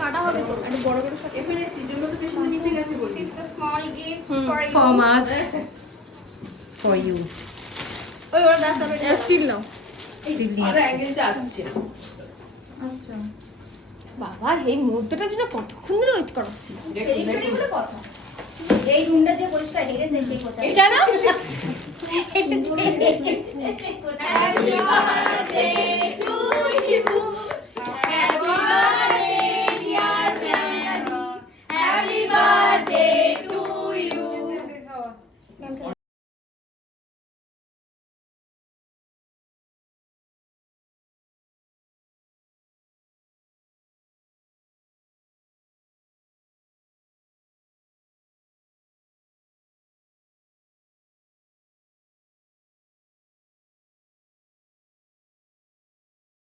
কাটা হবে তো আরে বড় বড় সব এফএলএসি জন্য তো বেশি নিচে গেছে বলি small gift for you from us for you ওই ওরা দাস হবে স্টিল নাও Still আর অ্যাঙ্গেল আসছে আচ্ছা বাবা এই মুহূর্তটার জন্য কতক্ষণ ধরে ওয়েট করা হচ্ছিল সেলিব্রিটি বলে কথা এই রুমটা যে পরিষ্কার হেগেছে সেই কথা এটা না happy birthday to you happy birthday dear friend happy birthday to you